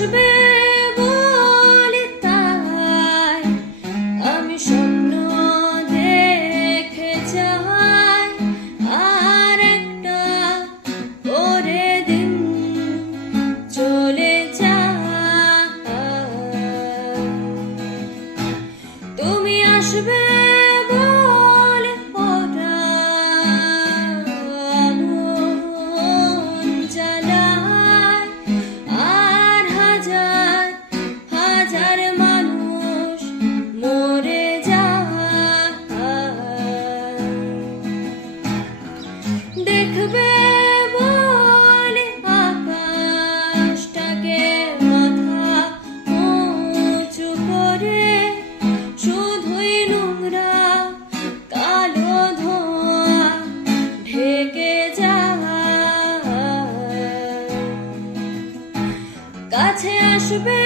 আসবে বলে তাই আমি স্বপ্ন দেখে যাই, আর একটা করে দিন চলে যায়। তুমি আসবে বলে ওরা মন জ্বালায়, আর হাজার হাজার মানুষ মরে যায়। দেখবে বলে আকাশটাকে মাথা উঁচু করে, শুধুই নোংরা কালো ধোঁয়া ঢেকে যায়। কাছে আসবে